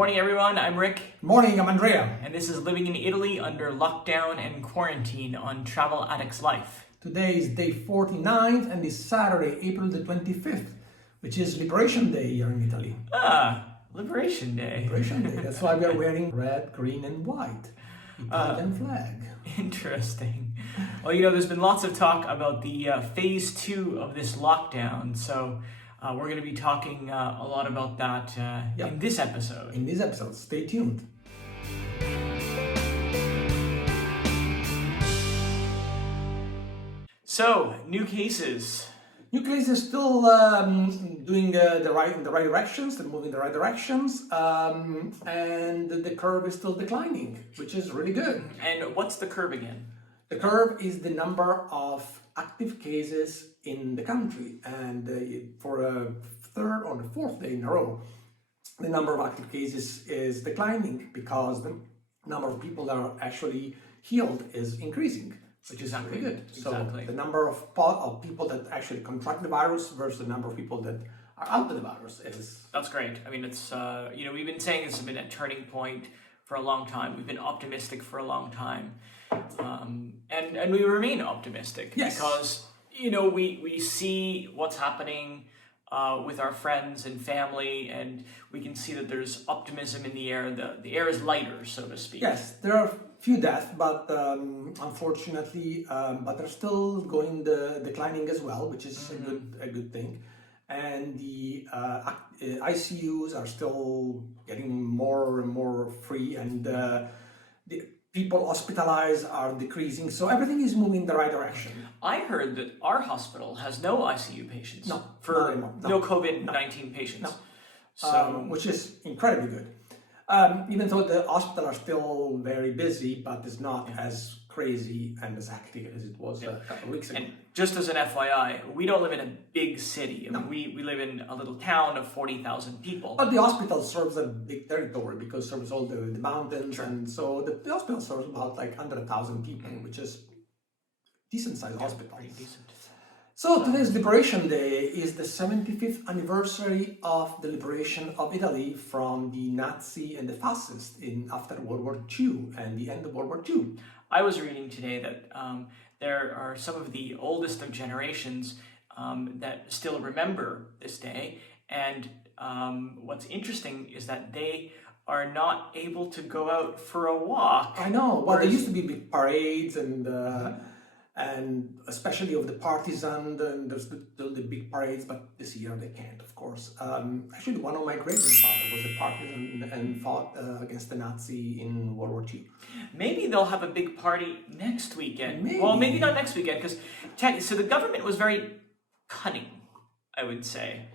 Morning everyone, I'm Rick. Morning, I'm Andrea. And this is Living in Italy under lockdown and quarantine on Travel Addicts Life. Today is day 49 and it's Saturday, April the 25th, which is Liberation Day here in Italy. Liberation Day. Liberation Day, that's why we are wearing red, green and white. Italian flag. Interesting. Well, there's been lots of talk about the phase 2 of this lockdown, so we're going to be talking a lot about that in this episode. In this episode, stay tuned. So, new cases. New cases still doing in the right directions, they're moving in the right directions, and the curve is still declining, which is really good. And what's the curve again? The curve is the number of active cases in the country, and for a third or the fourth day in a row, the number of active cases is declining because the number of people that are actually healed is increasing, which is really good. Exactly. So the number of people that actually contract the virus versus the number of people that are out of the virus is... That's great. I mean, it's, we've been saying this has been a turning point for a long time. We've been optimistic for a long time. And we remain optimistic. Yes. Because, we see what's happening with our friends and family, and we can see that there's optimism in the air. The air is lighter, so to speak. Yes, there are few deaths, but unfortunately, but they're still declining as well, which is a good thing. And the ICUs are still getting more and more free, and the people hospitalized are decreasing. So everything is moving in the right direction. I heard that our hospital has no ICU patients. No, for no COVID-19 patients. No. So, which is incredibly good. Even though the hospital are still very busy, but it's not as crazy and as hectic as it was a couple of weeks ago. And just as an FYI, we don't live in a big city. I mean, we live in a little town of 40,000 people. But the hospital serves a big territory because it serves all the mountains, and so the hospital serves about like 100,000 people, which is decent-sized hospital. Pretty decent. So today's Liberation Day is the 75th anniversary of the liberation of Italy from the Nazi and the Fascist after World War II and the end of World War II. I was reading today that there are some of the oldest of generations that still remember this day, and what's interesting is that they are not able to go out for a walk. I know. Well, there used to be big parades and especially of the partisan, there's the big parades, but this year they can't, of course. Actually, one of my great-grandfather was a partisan and fought against the Nazi in World War II. Maybe they'll have a big party next weekend. Maybe. Well, maybe not next weekend, because so the government was very cunning, I would say.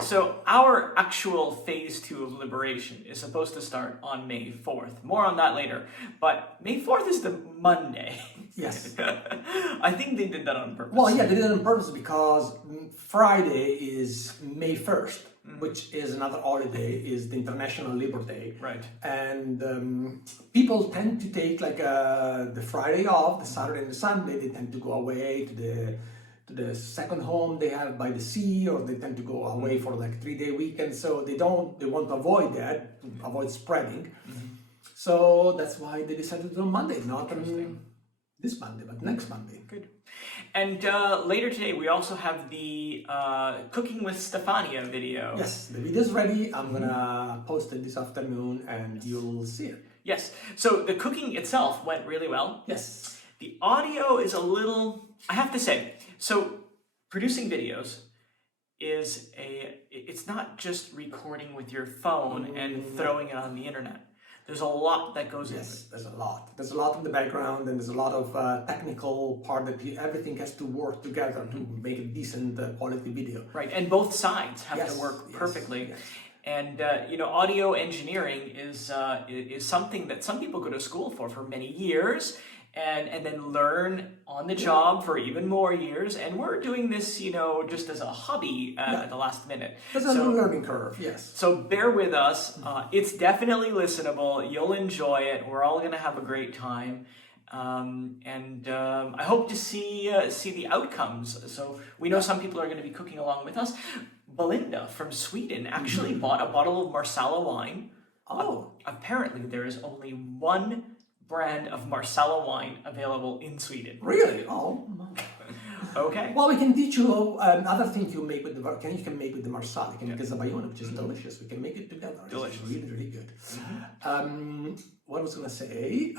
So our actual phase 2 of liberation is supposed to start on May 4th. More on that later. But May 4th is the Monday. Yes. I think they did that on purpose. Well, yeah, they did it on purpose because Friday is May 1st, which is another holiday, is the International Labor Day. Right. And people tend to take like the Friday off, the Saturday and the Sunday. They tend to go away to the second home they have by the sea, or they tend to go away for like 3-day weekend. So they want to avoid that, to avoid spreading. So that's why they decided to do on Monday, not on this Monday, but next Monday. Good. And later today, we also have the Cooking with Stefania video. Yes, the video's ready. I'm gonna post it this afternoon and you'll see it. Yes. So the cooking itself went really well. Yes. The audio is a little, I have to say, so producing videos it's not just recording with your phone and throwing it on the internet. There's a lot that goes into it. Yes, there's a lot. There's a lot in the background, and there's a lot of technical part that everything has to work together to make a decent quality video. Right, and both sides have to work perfectly. Yes. And audio engineering is something that some people go to school for many years, and then learn on the job for even more years. And we're doing this, just as a hobby at the last minute. There's a learning curve, yes. So bear with us. It's definitely listenable. You'll enjoy it. We're all going to have a great time. I hope to see the outcomes. So we know some people are going to be cooking along with us. Belinda from Sweden actually bought a bottle of Marsala wine Oh, Apparently, there is only one brand of Marsala wine available in Sweden. really? Oh. Okay. Well, we can teach you other things you make with the you can make with the Marsala. You can make a Zabayone, which is delicious. We can make it together. Delicious. It's really, really good. What was I going to say?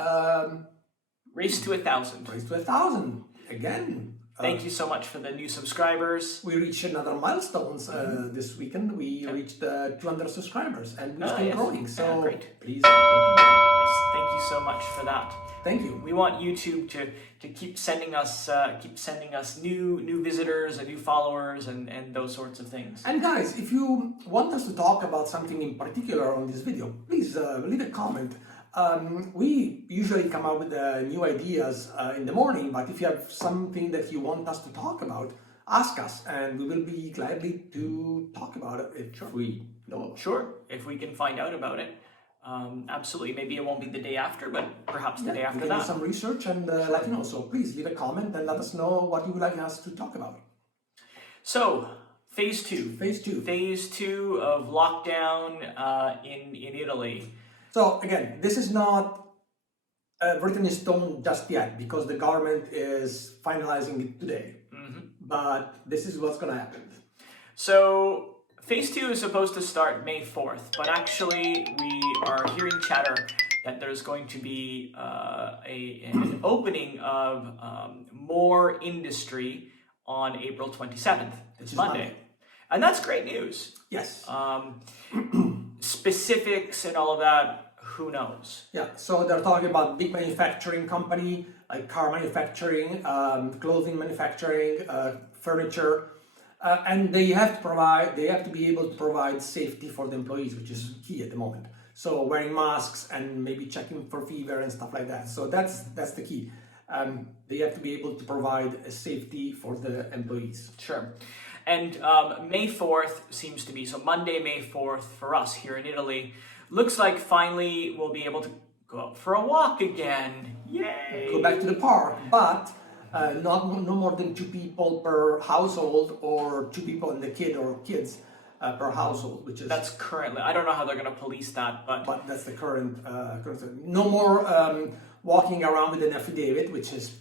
Race to 1,000. Race to 1,000 again. Thank you so much for the new subscribers. We reached another milestones this weekend. We reached 200 subscribers, and we're still growing. So great. Please Yes, thank you so much for that. thank you. We want YouTube to keep sending us new visitors and new followers and those sorts of things. And guys, if you want us to talk about something in particular on this video, please leave a comment. We usually come up with new ideas in the morning, but if you have something that you want us to talk about, ask us, and we will be gladly to talk about it if we know. Sure, if we can find out about it. Absolutely. Maybe it won't be the day after, but perhaps the day after we can that. do some research and let you know. So please leave a comment and let us know what you would like us to talk about. So, phase 2. Phase 2. Phase 2 of lockdown in Italy. So again, this is not written in stone just yet because the government is finalizing it today. But this is what's going to happen. So, phase 2 is supposed to start May 4th, but actually we are hearing chatter that there's going to be an opening of more industry on April 27th, this Monday. And that's great news. Yes. Specifics and all of that, who knows? Yeah, so they're talking about big manufacturing company, like car manufacturing, clothing manufacturing, furniture, and they have to be able to provide safety for the employees, which is key at the moment. So wearing masks and maybe checking for fever and stuff like that. So that's the key. They have to be able to provide a safety for the employees. Sure. And May 4th seems to be, so Monday, May 4th for us here in Italy, looks like finally we'll be able to go out for a walk again. Yay! Go back to the park, but no more than 2 people per household, or 2 people and the kid or kids per household, which is... That's currently, I don't know how they're going to police that, but that's the current... no more walking around with an affidavit, which is...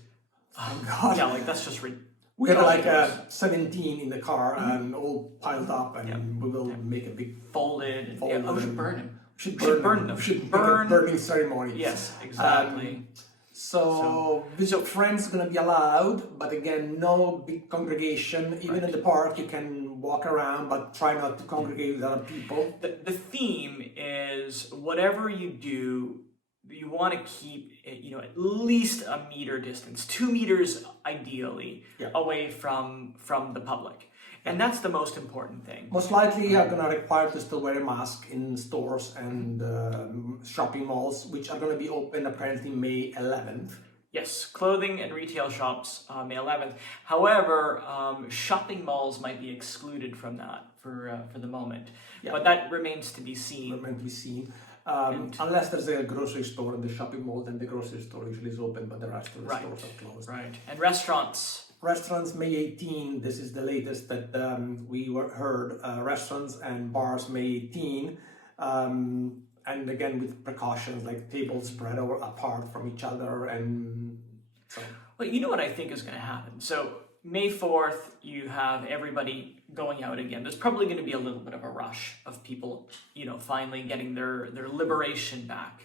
Oh God. Yeah, like that's just ridiculous. We have like 17 in the car and all piled up, and we will make a big folded. Yeah, we should burn him. We should burn them. We should burn burning ceremony. Yes, exactly. So friends are gonna be allowed, but again, no big congregation. Even in the park, you can walk around, but try not to congregate with other people. The theme is whatever you do, you want to keep it, at least a meter distance, 2 meters ideally, away from the public. And that's the most important thing. Most likely are going to require to still wear a mask in stores and shopping malls, which are going to be open apparently May 11th. Yes, clothing and retail shops May 11th. However, shopping malls might be excluded from that for the moment. But that remains to be seen. Unless there's a grocery store in the shopping mall, then the grocery store usually is open, but the rest of the stores are closed. Right. And restaurants. Restaurants, May 18. This is the latest that we heard. Restaurants and bars, May 18. And again, with precautions, like tables spread apart from each other. And so. Well, you know what I think is going to happen? So May 4th, you have everybody going out again. There's probably going to be a little bit of a rush of people, finally getting their liberation back.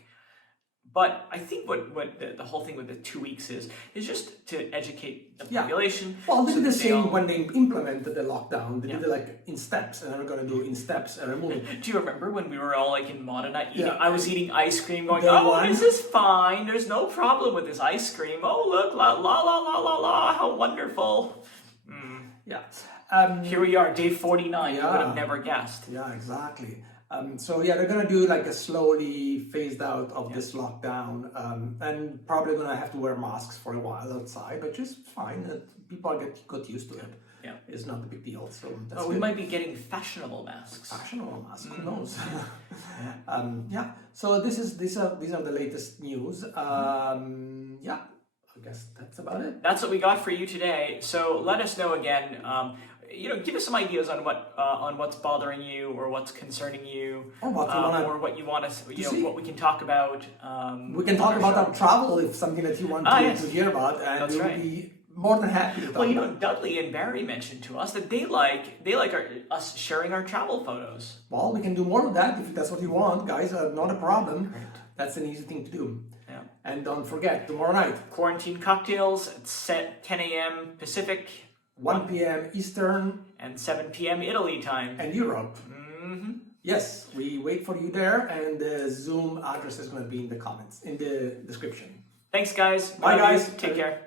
But I think what the whole thing with the 2 weeks is just to educate the population. Well, they did the same when they implemented the lockdown. They did it like in steps, and they're going to do in steps and remove it. Do you remember when we were all like in Modena? I was eating ice cream going, this is fine. There's no problem with this ice cream. Oh, look, la, la, la, la, la, la, how wonderful. Yeah. Here we are, day 49. I would have never guessed. Yeah, exactly. They're gonna do like a slowly phased out of this lockdown, and probably gonna have to wear masks for a while outside, which is fine. People got used to it. Yeah, it's not a big deal. So that's we might be getting fashionable masks. Fashionable masks, who knows? So these are the latest news. I guess that's about it. That's what we got for you today. So let us know again. give us some ideas on what's bothering you or what's concerning you, or what you want or what you want us, see. what we can talk about. We can talk about our travel if something that you want to hear about, and That's we'll right. be more than happy to talk about. Dudley and Barry mentioned to us that they like us sharing our travel photos. Well, we can do more of that if that's what you want, guys. Not a problem. Great. That's an easy thing to do. Yeah. And don't forget, tomorrow night, Quarantine cocktails at 10 a.m. Pacific, 1 p.m. Eastern, and 7 p.m. Italy time. and Europe. Mm-hmm. Yes, we wait for you there, and the Zoom address is going to be in the comments, in the description. Thanks, guys. Bye, Love you. guys. Take care.